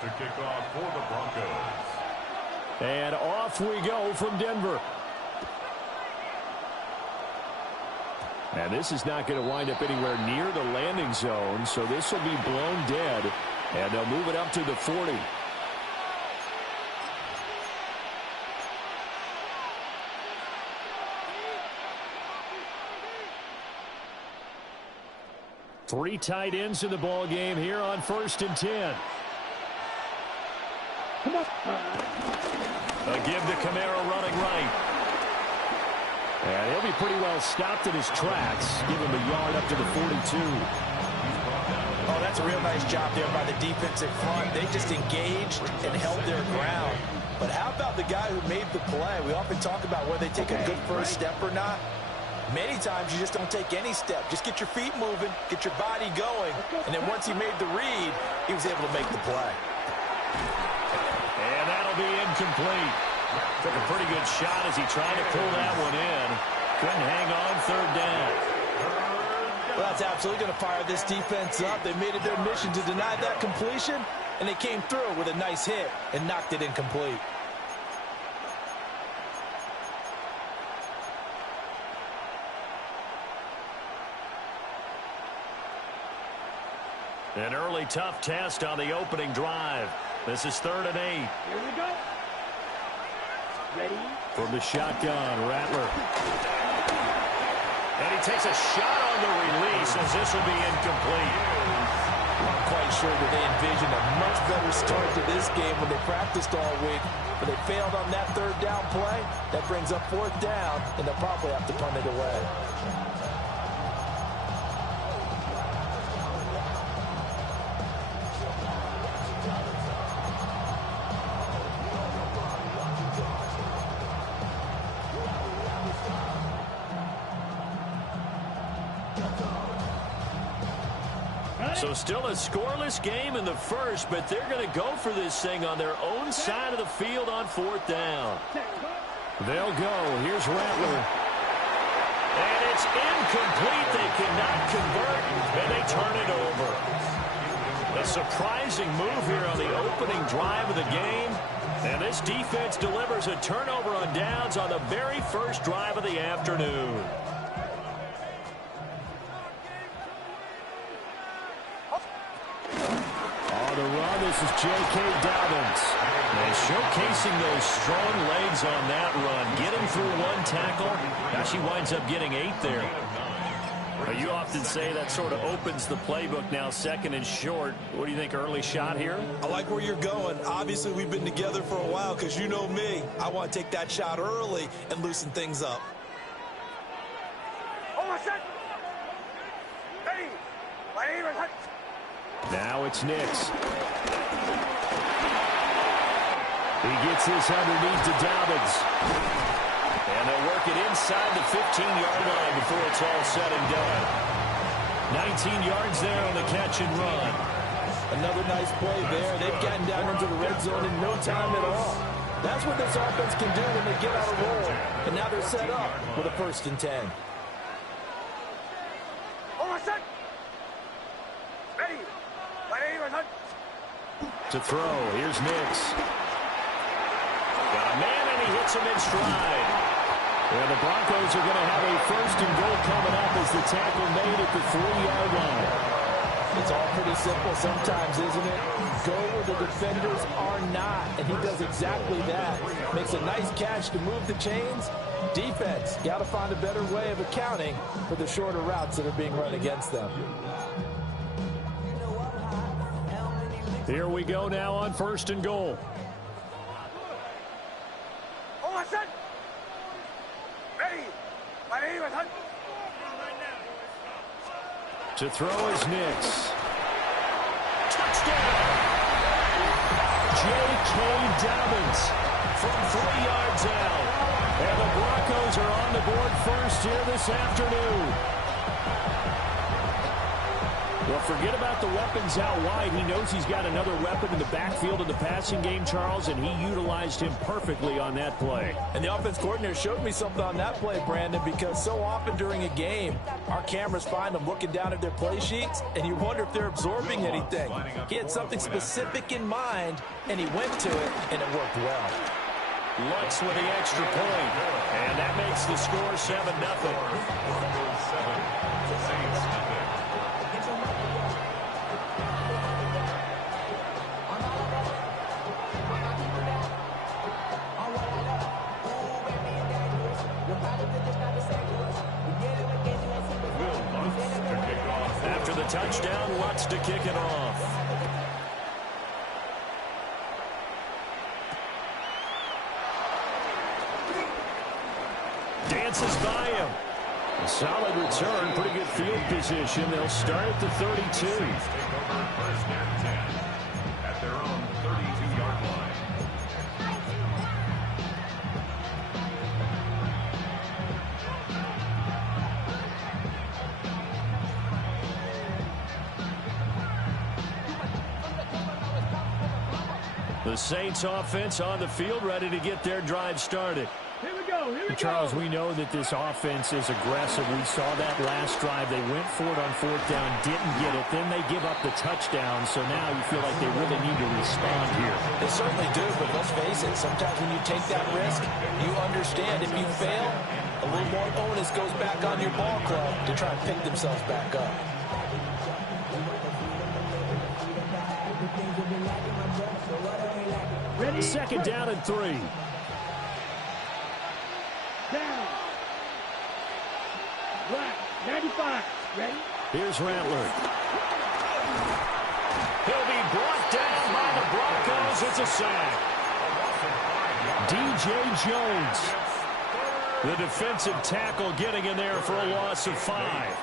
To kick off for the Broncos. And off we go from Denver. And this is not going to wind up anywhere near the landing zone, so this will be blown dead. And they'll move it up to the 40. Three tight ends in the ball game here on 1st and 10. A give to Kamara running right. And he'll be pretty well stopped in his tracks. Give him a yard up to the 42. Oh, that's a real nice job there by the defensive front. They just engaged and held their ground. But how about the guy who made the play? We often talk about whether they take a good first step or not. Many times you just don't take any step. Just get your feet moving, get your body going, and then once he made the read, he was able to make the play. And that'll be incomplete. Took a pretty good shot as he tried to pull that one in. Couldn't hang on 3rd down. Well, that's absolutely going to fire this defense up. They made it their mission to deny that completion, and they came through with a nice hit and knocked it incomplete. An early tough test on the opening drive. This is 3rd and 8. Here we go. Ready? From the shotgun, Rattler. And he takes a shot on the release as this will be incomplete. I'm quite sure that they envisioned a much better start to this game when they practiced all week. But they failed on that 3rd down play. That brings up 4th down, and they'll probably have to punt it away. So still a scoreless game in the first, but they're going to go for this thing on their own side of the field on 4th down. They'll go. Here's Rattler. And it's incomplete. They cannot convert, and they turn it over. A surprising move here on the opening drive of the game. And this defense delivers a turnover on downs on the very first drive of the afternoon. On the run, this is J.K. Dobbins. And showcasing those strong legs on that run. Getting through one tackle. Now she winds up getting 8 there. You often say that sort of opens the playbook now, 2nd and short. What do you think, early shot here? I like where you're going. Obviously, we've been together for a while because you know me. I want to take that shot early and loosen things up. Now it's Nix. He gets this underneath to Dobbins. And they'll work it inside the 15-yard line before it's all said and done. 19 yards there on the catch and run. Another nice play there. They've gotten down into the red zone in no time at all. That's what this offense can do when they get out of roll. And now they're set up with a 1st and 10. To throw, here's Nix. Got a man, and he hits him in stride. And the Broncos are going to have a 1st and goal coming up as the tackle made at the 3-yard line. It's all pretty simple sometimes, isn't it? Go where the defenders are not, and he does exactly that. Makes a nice catch to move the chains. Defense, got to find a better way of accounting for the shorter routes that are being run against them. Here we go now on 1st and goal. To throw is Nix. Touchdown! J.K. Dobbins from 3 yards out. And the Broncos are on the board first here this afternoon. Well, forget about the weapons out wide. He knows he's got another weapon in the backfield of the passing game, Charles, and he utilized him perfectly on that play. And the offense coordinator showed me something on that play, Brandon, because so often during a game, our cameras find them looking down at their play sheets, and you wonder if they're absorbing anything. He had something specific in mind, and he went to it, and it worked well. Lutz with the extra point, and that makes the score 7-0. After the touchdown, Lutz to kick it off. Dances by him. A solid return, pretty good field position. They'll start at the 32. Take over 1st and 10 at their own 32-yard line. The Saints offense on the field, ready to get their drive started. Here we go. Charles, we know that this offense is aggressive. We saw that last drive. They went for it on 4th down, didn't get it. Then they give up the touchdown. So now you feel like they really need to respond here. They certainly do, but let's face it, sometimes when you take that risk, you understand if you fail, a little more onus goes back on your ball club to try and pick themselves back up. Ready? 2nd down and 3. Down. Right. 95. Ready? Here's Rattler. He'll be brought down by the Broncos. It's a sack. DJ Jones, the defensive tackle, getting in there for a loss of 5.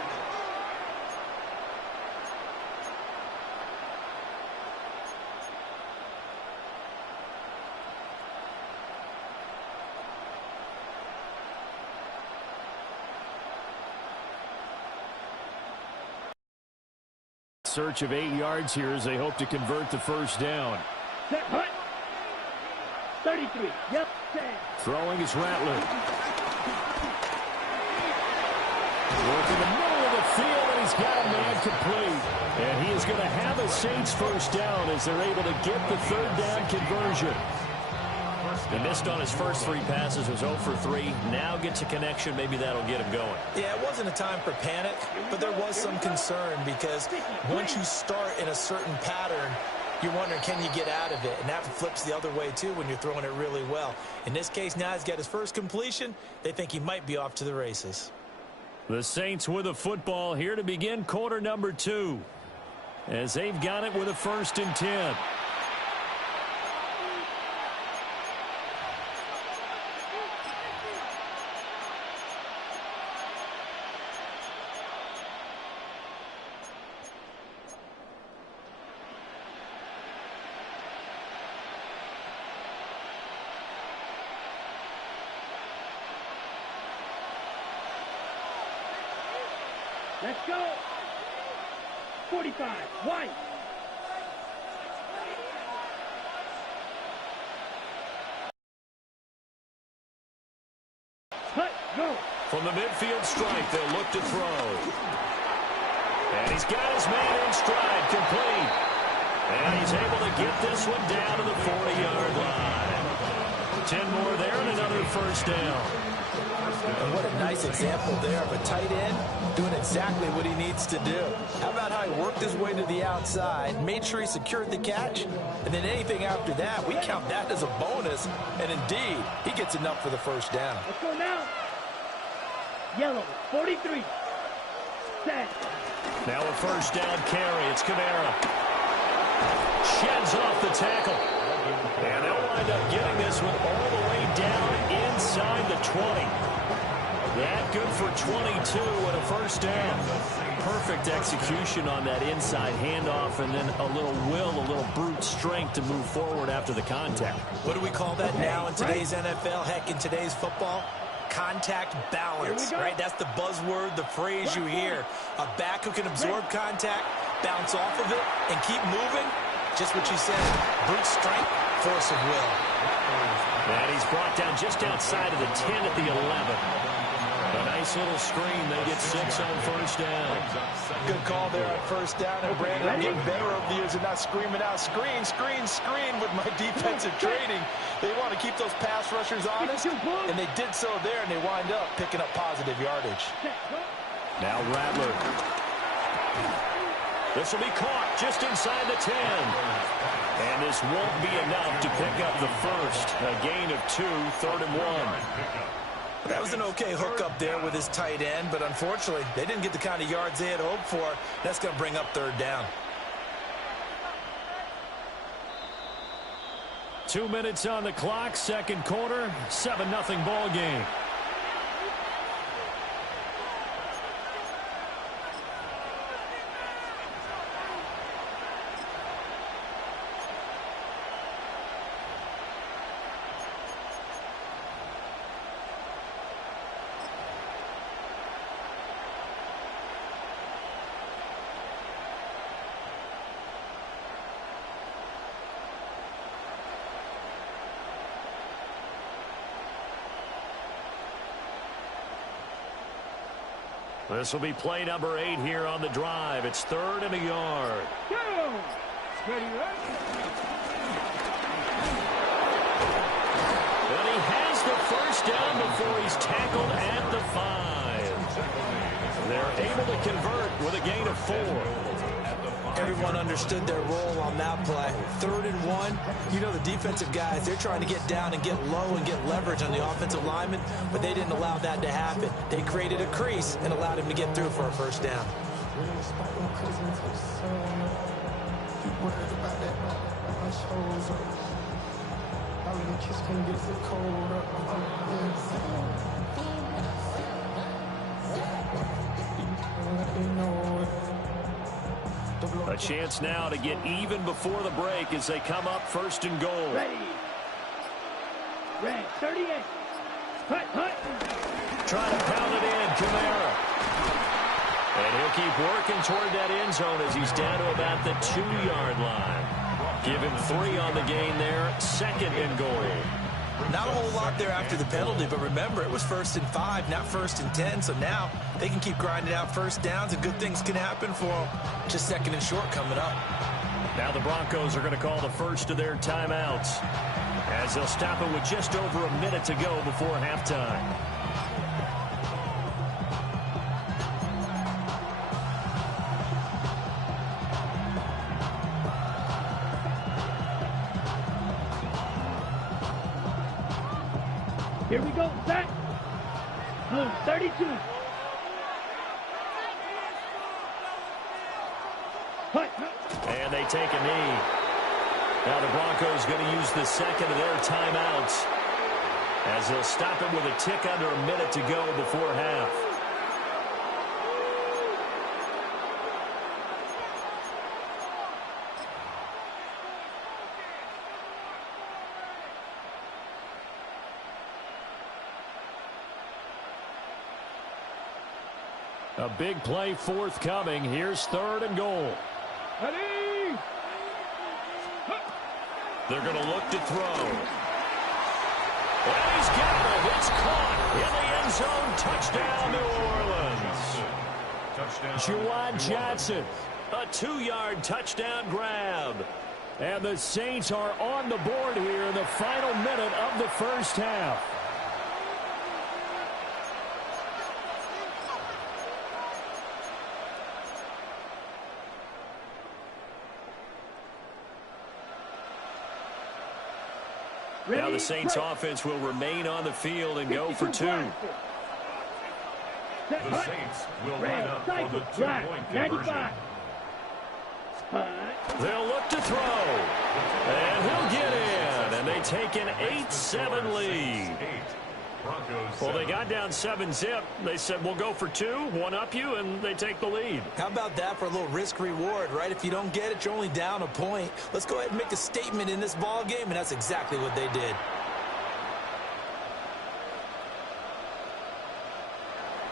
Search of 8 yards here as they hope to convert the 1st down. Set. Hut. 33. Yep. Set. Throwing is Rattler. Working the middle of the field, and he's got a man complete. And he is going to have a Saints 1st down as they're able to get the 3rd down conversion. He missed on his first 3 passes, was 0 for 3. Now gets a connection. Maybe that'll get him going. Yeah, it wasn't a time for panic, but there was some concern because once you start in a certain pattern, you're wondering, can you get out of it? And that flips the other way, too, when you're throwing it really well. In this case, now he's got his first completion. They think he might be off to the races. The Saints with a football here to begin quarter number 2, as they've got it with a 1st and 10. Let's go. 45. White. Hut. Go. From the midfield stripe, they'll look to throw. And he's got his man in stride, complete. And he's able to get this one down to the 40-yard line. 10 more there and another 1st down. And what a nice example there of a tight end doing exactly what he needs to do. How about how he worked his way to the outside, made sure he secured the catch, and then anything after that, we count that as a bonus. And indeed, he gets enough for the 1st down. Let's go now. Yellow. 43. Set. Now a 1st down carry. It's Kamara. Sheds off the tackle. And they'll wind up getting this one all the way down inside the 20. That good for 22 and a 1st down. Perfect execution on that inside handoff, and then a little will, a little brute strength to move forward after the contact. What do we call that now in today's NFL? Heck, in today's football? Contact balance, right? That's the buzzword, the phrase you hear. A back who can absorb contact, bounce off of it, and keep moving. Just what you said, brute strength, force of will. And he's brought down just outside of the 10 at the 11. A nice little screen. They get 6 on first down. Good call there on first down. And Brandon, I'm getting better over the years and not screaming out, screen, screen, screen with my defensive training. They want to keep those pass rushers honest, and they did so there, and they wind up picking up positive yardage. Now Rattler. This will be caught just inside the 10. And this won't be enough to pick up the first. A gain of 2, 3rd and 1. That was an okay hook up there with his tight end, but unfortunately, they didn't get the kind of yards they had hoped for. That's going to bring up 3rd down. 2 minutes on the clock, second quarter, 7-0 ball game. This will be play number 8 here on the drive. It's 3rd and a yard. Go! Ready, And he has the first down before he's tackled at the 5. They're able to convert with a gain of 4. Everyone understood their role on that play. 3rd and 1. You know the defensive guys, they're trying to get down and get low and get leverage on the offensive lineman, but they didn't allow that to happen. They created a crease and allowed him to get through for a first down. A chance now to get even before the break as they come up 1st and goal. Ready. Red 38. Hut, hut. Trying to pound it in, Kamara. And he'll keep working toward that end zone as he's down to about the 2-yard line. Give him 3 on the gain there, 2nd and goal. Not a whole lot there after the penalty, but remember, it was 1st and 5, not 1st and 10, so now they can keep grinding out first downs and good things can happen for them. Just 2nd and short coming up. Now the Broncos are going to call the first of their timeouts as they'll stop it with just over a minute to go before halftime. Here we go, set. Blue 32. Hut. And they take a knee. Now the Broncos going to use the 2nd of their timeouts as they'll stop it with a tick under a minute to go before half. A big play forthcoming. Here's 3rd and goal. Ready. They're going to look to throw. And he's got it. It's caught in the end zone. Touchdown, New Orleans. Juwan Johnson, a 2-yard touchdown grab. And the Saints are on the board here in the final minute of the first half. Now the Saints offense will remain on the field and go for 2. The Saints will line up for the 2-point conversion. They'll look to throw. And he'll get in. And they take an 8-7 lead. Well, they got down 7-zip. They said, we'll go for 2, one up you, and they take the lead. How about that for a little risk-reward, right? If you don't get it, you're only down a point. Let's go ahead and make a statement in this ball game, and that's exactly what they did.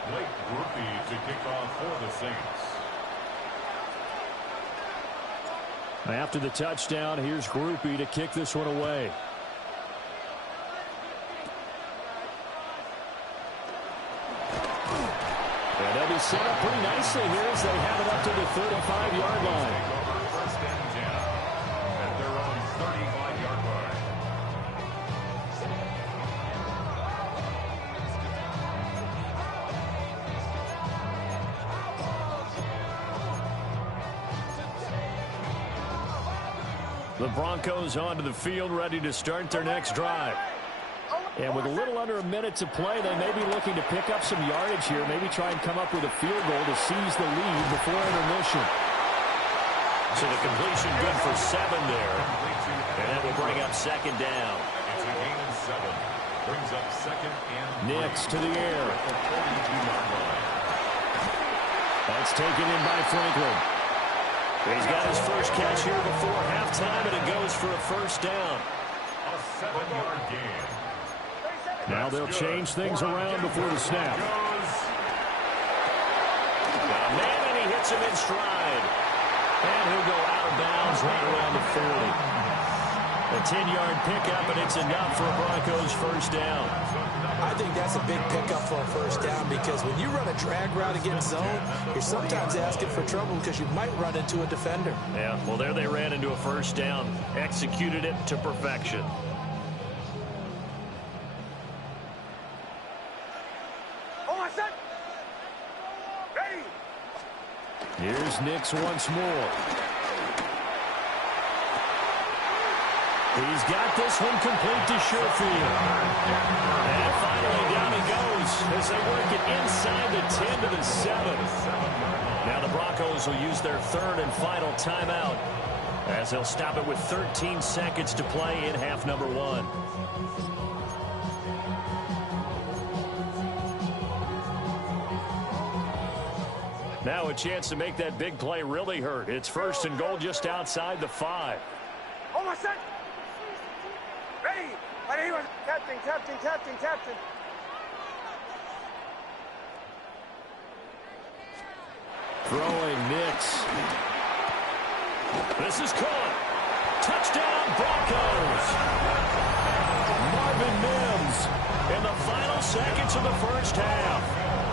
Blake Murphy to kick off for the Saints. After the touchdown, here's Groupie to kick this one away. And they'll be set up pretty nicely here as they have it up to the 35-yard line. First and 10 at their own 35-yard line. The Broncos onto the field, ready to start their next drive. And with a little under a minute to play, they may be looking to pick up some yardage here, maybe try and come up with a field goal to seize the lead before intermission. So the completion good for 7 there. And that will bring up second down. It's a gain of 7. Brings up second and Nix to the air. at the 42-yard line. That's taken in by Franklin. He's got his first catch here before halftime, and it goes for a first down. A 7-yard gain. Now they'll change things around before the snap. Goes. Got a man, and he hits him in stride. And he'll go out of bounds right around the 40. A 10-yard pickup, and it's enough for a Broncos first down. I think that's a big pickup for a first down because when you run a drag route against zone, you're sometimes asking for trouble because you might run into a defender. Yeah, well, there they ran into a first down. Executed it to perfection. Here's Nix once more. He's got this one complete to Sherfield. And finally down he goes as they work it inside the 10 to the 7. Now the Broncos will use their third and final timeout as they'll stop it with 13 seconds to play in half number 1. Now a chance to make that big play really hurt. It's first and goal just outside the 5. Captain. Throwing Nix. This is caught. Touchdown Broncos. Marvin Mims in the final seconds of the first half.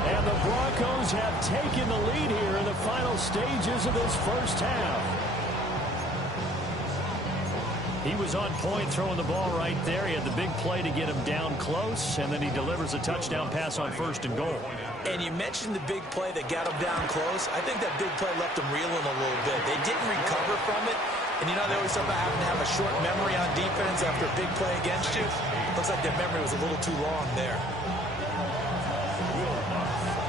And the Broncos have taken the lead here in the final stages of this first half. He was on point throwing the ball right there. He had the big play to get him down close, and then he delivers a touchdown pass on first and goal. And you mentioned the big play that got him down close. I think that big play left him reeling a little bit. They didn't recover from it. And you know, they always talk about having to have a short memory on defense after a big play against you. Looks like their memory was a little too long there.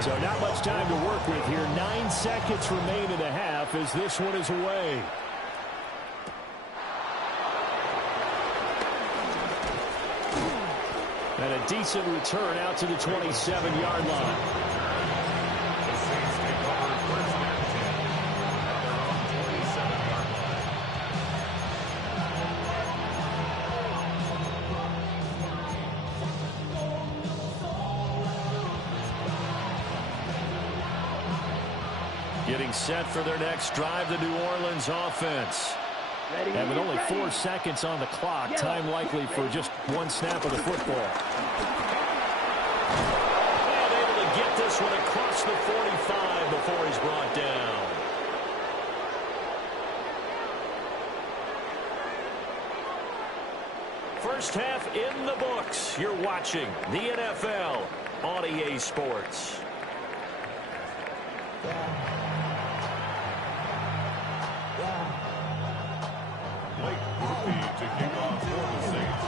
So not much time to work with here. 9 seconds remain in the half as this one is away. And a decent return out to the 27-yard line. The Saints take over first and 10 at their own 27-yard line. Getting set for their next drive, the New Orleans offense. And with only 4 seconds on the clock, time likely for just one snap of the football. And able to get this one across the 45 before he's brought down. First half in the books. You're watching the NFL on EA Sports. To kick off for the Saints.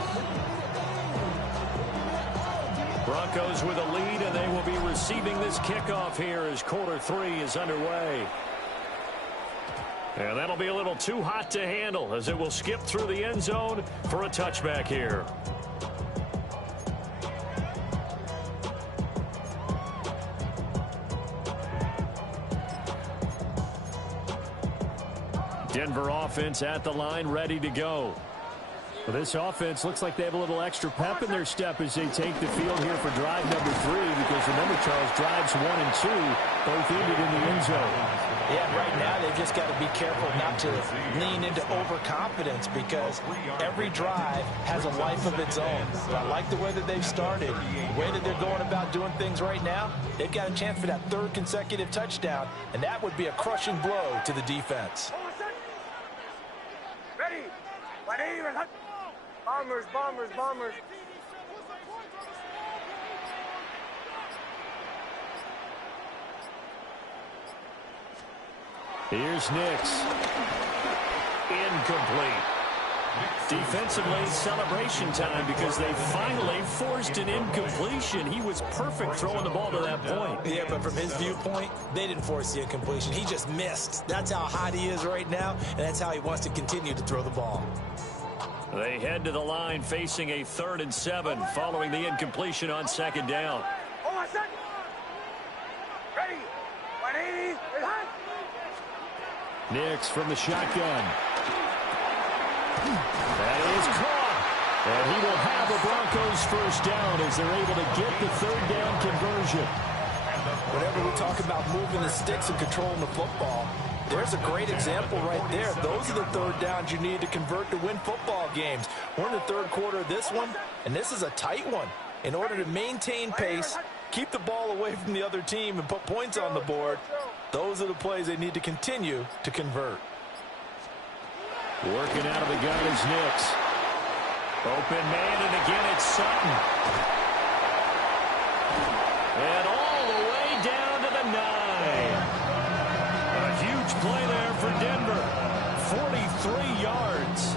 Broncos with a lead, and they will be receiving this kickoff here as quarter 3 is underway. And that'll be a little too hot to handle as it will skip through the end zone for a touchback here. Denver offense at the line, ready to go. Well, this offense looks like they have a little extra pep in their step as they take the field here for drive number 3, because remember, Charles, drives 1 and 2 both ended in the end zone. Yeah, right now they've just got to be careful not to lean into overconfidence because every drive has a life of its own. But I like the way that they've started, the way that they're going about doing things right now. They've got a chance for that third consecutive touchdown, and that would be a crushing blow to the defense. Ready. Bombers, bombers, bombers. Here's Nix. Incomplete. Defensively, celebration time because they finally forced an incompletion. He was perfect throwing the ball to that point. Yeah, but from his viewpoint, they didn't force the incompletion. He just missed. That's how hot he is right now, and that's how he wants to continue to throw the ball. They head to the line facing a 3rd and 7 following the incompletion on 2nd down. Hold on a second. Ready. 180. Nix from the shotgun. That is caught. And he will have the Broncos first down as they're able to get the 3rd down conversion. Whenever we talk about moving the sticks and controlling the football, there's a great example right there. Those are the 3rd downs you need to convert to win football games. We're in the 3rd quarter of this one, and this is a tight one. In order to maintain pace, keep the ball away from the other team, and put points on the board, those are the plays they need to continue to convert. Working out of the gun is Nix. Open man, and again it's Sutton. And all the way down to the 9. A huge play there for Denver. 43 yards.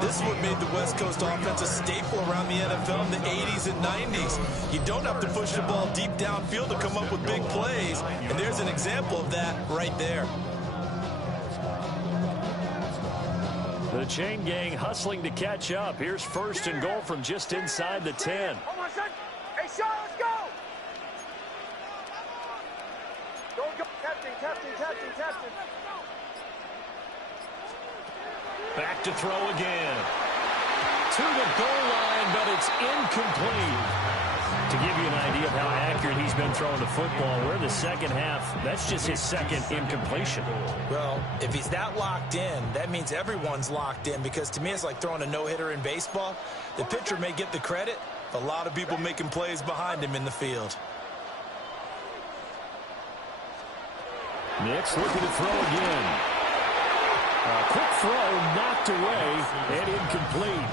This is what made the West Coast offense a staple around the NFL in the 80s and 90s. You don't have to push the ball deep downfield to come up with big plays, and there's an example of that right there. The chain gang hustling to catch up. Here's 1st and goal from just inside the 10. Hold on a second. Hey, Shaw, let's go. Don't go. Captain. Back to throw again. To the goal line, but it's incomplete. To give you an idea of how accurate he's been throwing the football, we're in the 2nd half. That's just his 2nd incompletion. Well, if he's that locked in, that means everyone's locked in, because to me it's like throwing a no-hitter in baseball. The pitcher may get the credit, a lot of people making plays behind him in the field. Nix looking to throw again. A quick throw knocked away and incomplete.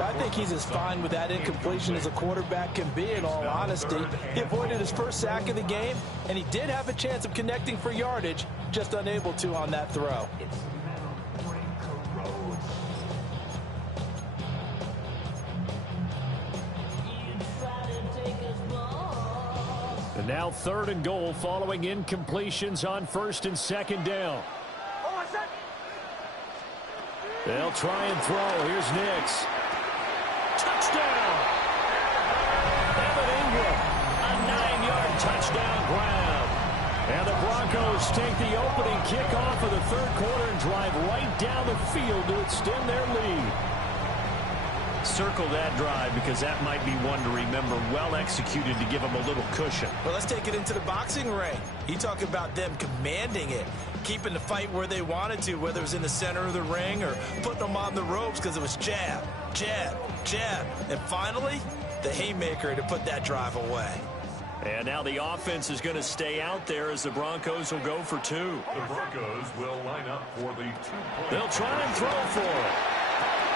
I think he's as fine with that incompletion as a quarterback can be, in all honesty. He avoided his first sack of the game, and he did have a chance of connecting for yardage, just unable to on that throw. And now 3rd and goal following incompletions on 1st and 2nd down. Hold on a second. They'll try and throw. Here's Nix. Touchdown! Evan Ingram, a 9-yard touchdown grab. And the Broncos take the opening kickoff of the 3rd quarter and drive right down the field to extend their lead. Circle that drive because that might be one to remember. Well executed to give them a little cushion. Well, let's take it into the boxing ring. You talk about them commanding it, keeping the fight where they wanted to, whether it was in the center of the ring or putting them on the ropes, because it was jab, jab, jab. And finally, the haymaker to put that drive away. And now the offense is going to stay out there as the Broncos will go for 2. The Broncos will line up for the 2-point. They'll try and throw for it.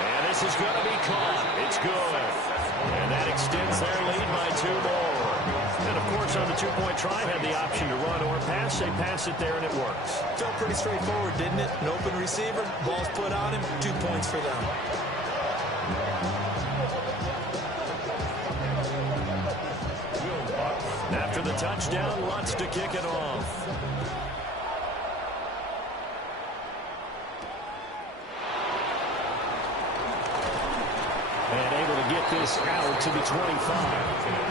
And this is going to be caught. It's good. And that extends their lead by 2 more. And, of course, on the 2-point try, had the option to run or pass. They pass it there, and it works. Felt pretty straightforward, didn't it? An open receiver, ball's put on him, 2 points for them. After the touchdown, Lutz to kick it off. And able to get this out to the 25.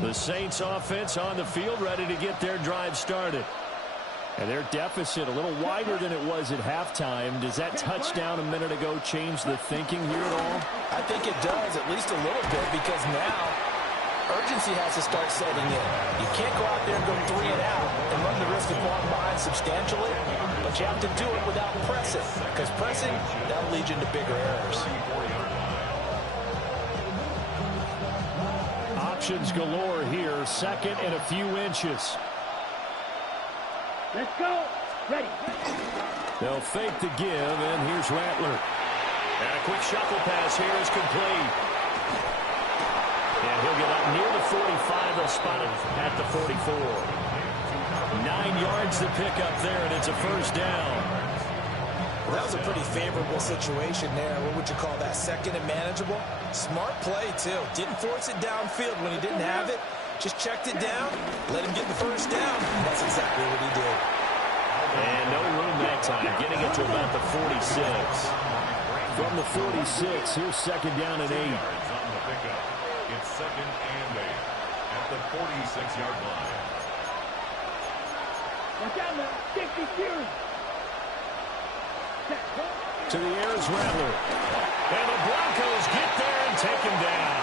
The The Saints offense on the field, ready to get their drive started. And their deficit a little wider than it was at halftime. Does that touchdown a minute ago change the thinking here at all? I think it does, at least a little bit, because now urgency has to start setting in. You can't go out there and go 3 and out and run the risk of falling behind substantially, but you have to do it without pressing, because pressing, that'll lead you into bigger errors. Options galore here, second and a few inches. Let's go. Ready. They'll fake the give, and here's Rattler. And a quick shuffle pass here is complete. And he'll get up near the 45. They'll spot it at the 44. 9 yards to pick up there, and it's a first down. Well, that was a pretty favorable situation there. What would you call that? Second and manageable? Smart play, too. Didn't force it downfield when he didn't have it. Just checked it down, let him get the first down. That's exactly what he did. And no room that time, getting it to about the 46. From the 46, here's second down and 8. It's second and 8 at the 46-yard line. Watch out now. 62. To the air is Rattler. And the Broncos get there and take him down.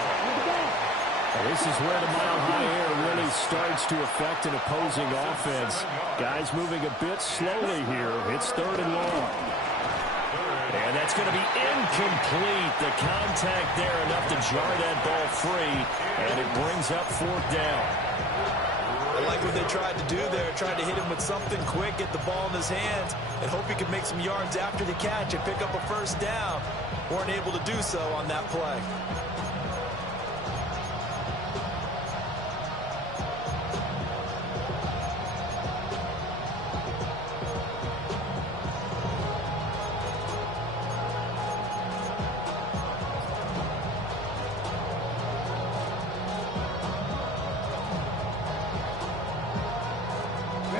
This is where the mile-high air really starts to affect an opposing offense. Guys moving a bit slowly here. It's third and long. And that's going to be incomplete. The contact there enough to jar that ball free. And it brings up fourth down. I like what they tried to do there. Tried to hit him with something quick, get the ball in his hands, and hope he could make some yards after the catch and pick up a first down. Weren't able to do so on that play.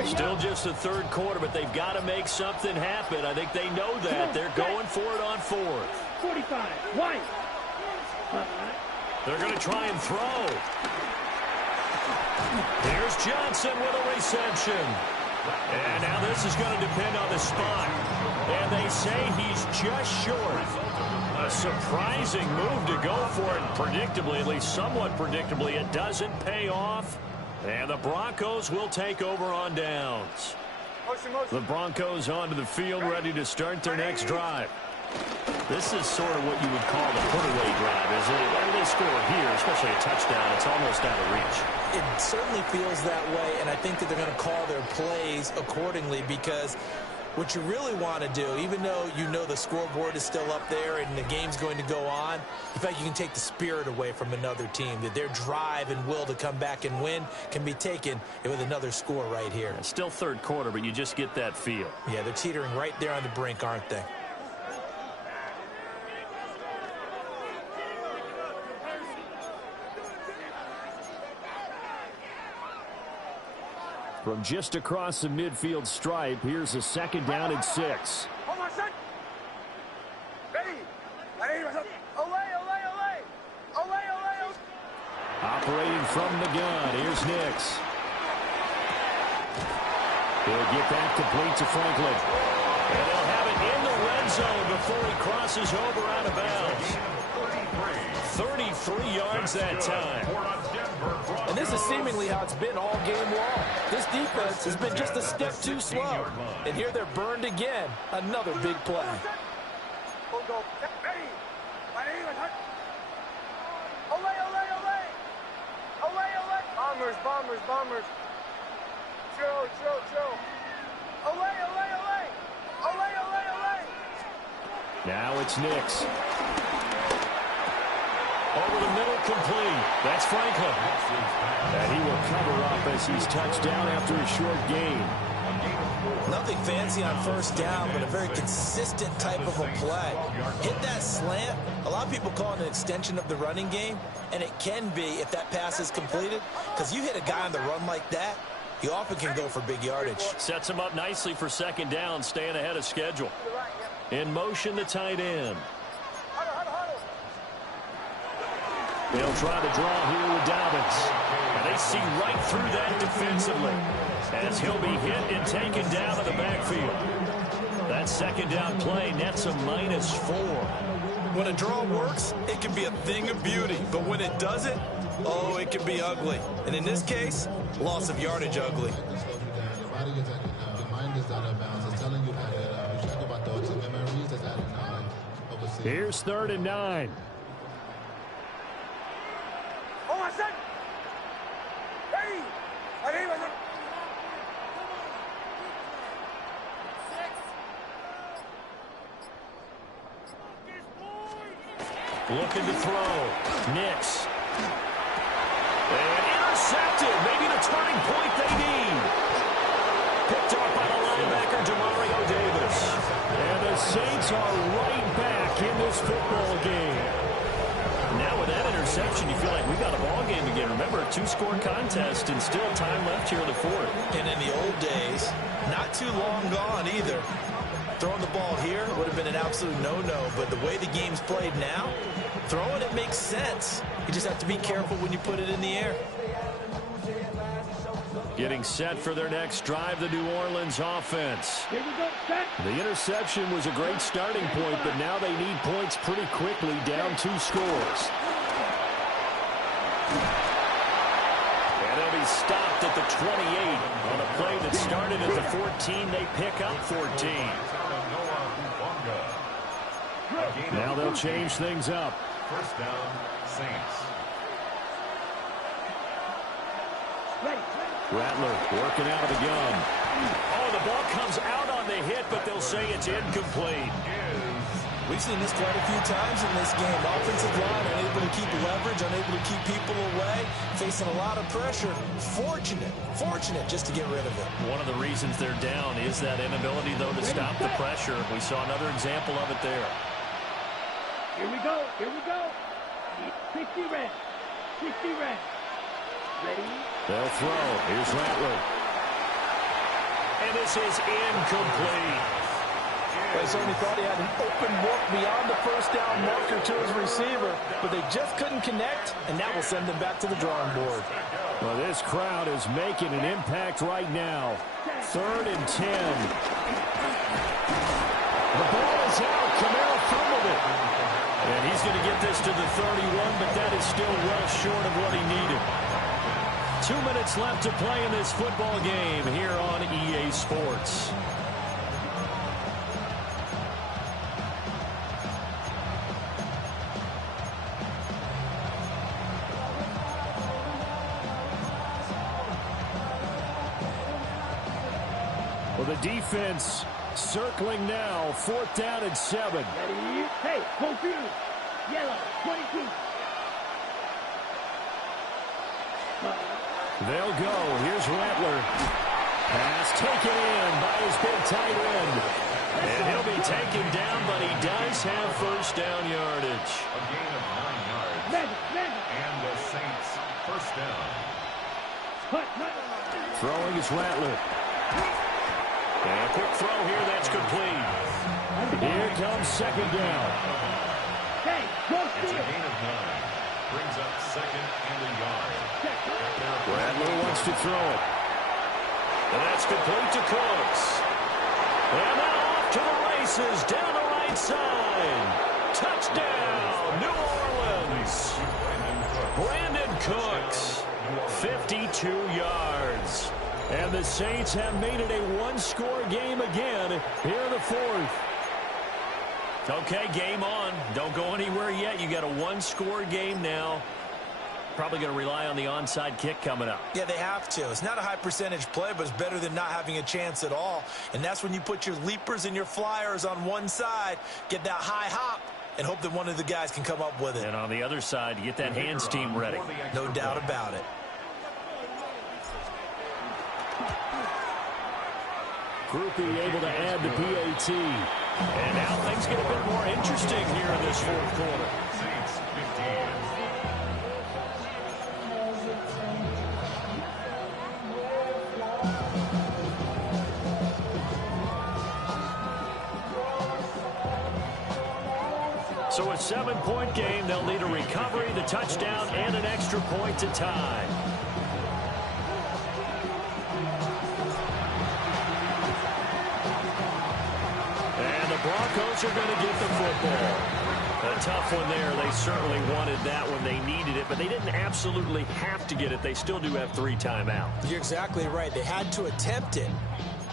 Still just the third quarter, but they've got to make something happen. I think they know that. They're going for it on fourth. 45. One. They're going to try and throw. Here's Johnson with a reception. And now this is going to depend on the spot. And they say he's just short. A surprising move to go for it. Predictably, at least somewhat predictably, it doesn't pay off. And the Broncos will take over on downs. The Broncos onto the field, ready to start their next drive. This is sort of what you would call the put-away drive, isn't it? When they score here, especially a touchdown, it's almost out of reach. It certainly feels that way, and I think that they're going to call their plays accordingly, because what you really want to do, even though you know the scoreboard is still up there and the game's going to go on, in fact, you can take the spirit away from another team, that their drive and will to come back and win can be taken with another score right here. It's still third quarter, but you just get that feel. Yeah, they're teetering right there on the brink, aren't they? From just across the midfield stripe, here's a second down and 6. Hold on, son. Ready. Olay. Operating from the gun, here's Nix. He'll get that complete to Franklin. And they'll have it in the red zone before he crosses over out of bounds. 33 yards that time. And this is seemingly how it's been all game long. This defense has been just a step too slow. And here they're burned again. Another big play. Bombers. Chill. Olay. Now it's Nix. Over the middle, complete. That's Franklin. And he will cover up as he's touched down after a short gain. Nothing fancy on first down, but a very consistent type of a play. Hit that slant. A lot of people call it an extension of the running game, and it can be if that pass is completed, because you hit a guy on the run like that, he often can go for big yardage. Sets him up nicely for second down, staying ahead of schedule. In motion, the tight end. They'll try to draw here with Dobbins. And They see right through that defensively as he'll be hit and taken down in the backfield. That second down play nets a -4. When a draw works, it can be a thing of beauty. But when it doesn't, oh, it can be ugly. And in this case, loss of yardage ugly. Here's 3rd and 9. Oh, I said. Ready. Ready. Looking to throw. Nix. And intercepted. Maybe the turning point they need. Picked off by the linebacker, Demario Davis. And the Saints are right back in this football game. Now with that interception, you feel like we got a ball game again. Remember, a 2-score contest and still time left here in the 4th. And in the old days, not too long gone either. Throwing the ball here would have been an absolute no-no, but the way the game's played now, throwing it makes sense. You just have to be careful when you put it in the air. Getting set for their next drive, the New Orleans offense. Here we go, set. The interception was a great starting point, but now they need points pretty quickly, down 2 scores. And they'll be stopped at the 28 on a play that started at the 14. They pick up 14. Now they'll change things up. 1st down, Saints. Ready. Rattler working out of the gun. Oh, the ball comes out on the hit, but they'll say it's incomplete. We've seen this quite a few times in this game. Offensive line unable to keep leverage, unable to keep people away, facing a lot of pressure. Fortunate just to get rid of it. One of the reasons they're down is that inability, though, to stop the pressure. We saw another example of it there. Here we go. Here we go. 60 red. 60 red. Ready. They'll throw. Here's Rattler. And this is incomplete. They certainly thought he had an open look beyond the 1st down marker to his receiver, but they just couldn't connect, and that will send them back to the drawing board. Well, this crowd is making an impact right now. 3rd and 10. The ball is out. Kamara fumbled it. And he's going to get this to the 31, but that is still well short of what he needed. 2 minutes left to play in this football game here on EA Sports. Well, the defense circling now. 4th down and 7. Ready. Hey, confused. Yellow. 22. They'll go. Here's Rattler. Pass taken in by his big tight end. And he'll be taken down, but he does have 1st down yardage. A gain of 9 yards. Madden. And the Saints 1st down. Throwing is Rattler. And a quick throw here, that's complete. Here comes 2nd down. Hey, go It's a steal. gain of 9. Brings up 2nd and a yard. Rattler wants to throw it. And that's complete to Cooks. And now off to the races down the right side. Touchdown, New Orleans. Brandon Cooks, 52 yards. And the Saints have made it a 1-score game again here in the 4th. Okay, game on. Don't go anywhere yet. You got a 1-score game now. Probably going to rely on the onside kick coming up. Yeah, they have to. It's not a high percentage play, but it's better than not having a chance at all. And that's when you put your leapers and your flyers on one side, get that high hop, and hope that one of the guys can come up with it. And on the other side, you get that hands team ready. No doubt about it. Groupie able to add the PAT. And now things get a bit more interesting here in this 4th quarter. Saints 15. So a 7-point game. They'll need a recovery, the touchdown, and an extra point to tie. Broncos are going to get the football. A tough one there. They certainly wanted that when they needed it, but they didn't absolutely have to get it. They still do have 3 timeouts. You're exactly right. They had to attempt it.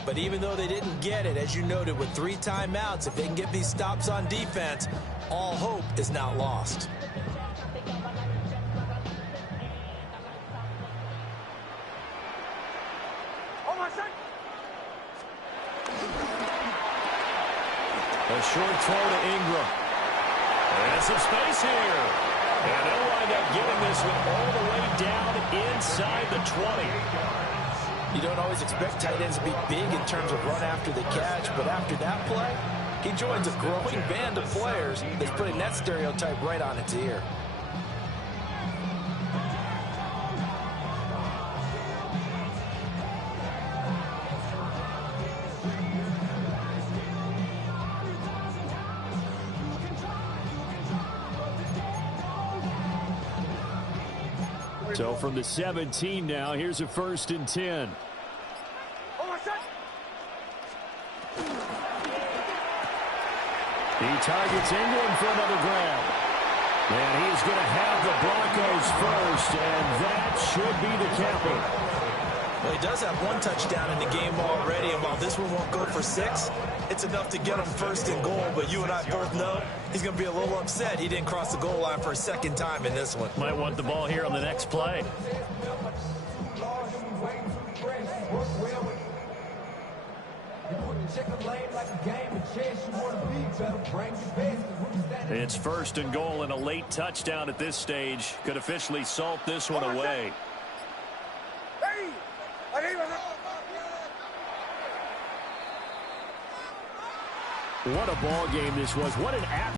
But even though they didn't get it, as you noted, with 3 timeouts, if they can get these stops on defense, all hope is not lost. A short throw to Ingram. And some space here. And they'll wind up getting this one all the way down inside the 20. You don't always expect tight ends to be big in terms of run after the catch, but after that play, he joins a growing band of players that's putting that stereotype right on its ear. So from the 17 now, here's a 1st and 10. He targets Ingram for another grab. And he's going to have the Broncos first, and that should be the capper. Well, he does have 1 touchdown in the game already, and while this one won't go for 6, it's enough to get him 1st and goal. But you and I both know he's going to be a little upset he didn't cross the goal line for a 2nd time in this one. Might want the ball here on the next play. It's 1st and goal, and a late touchdown at this stage could officially salt this one away. What a ball game this was. What an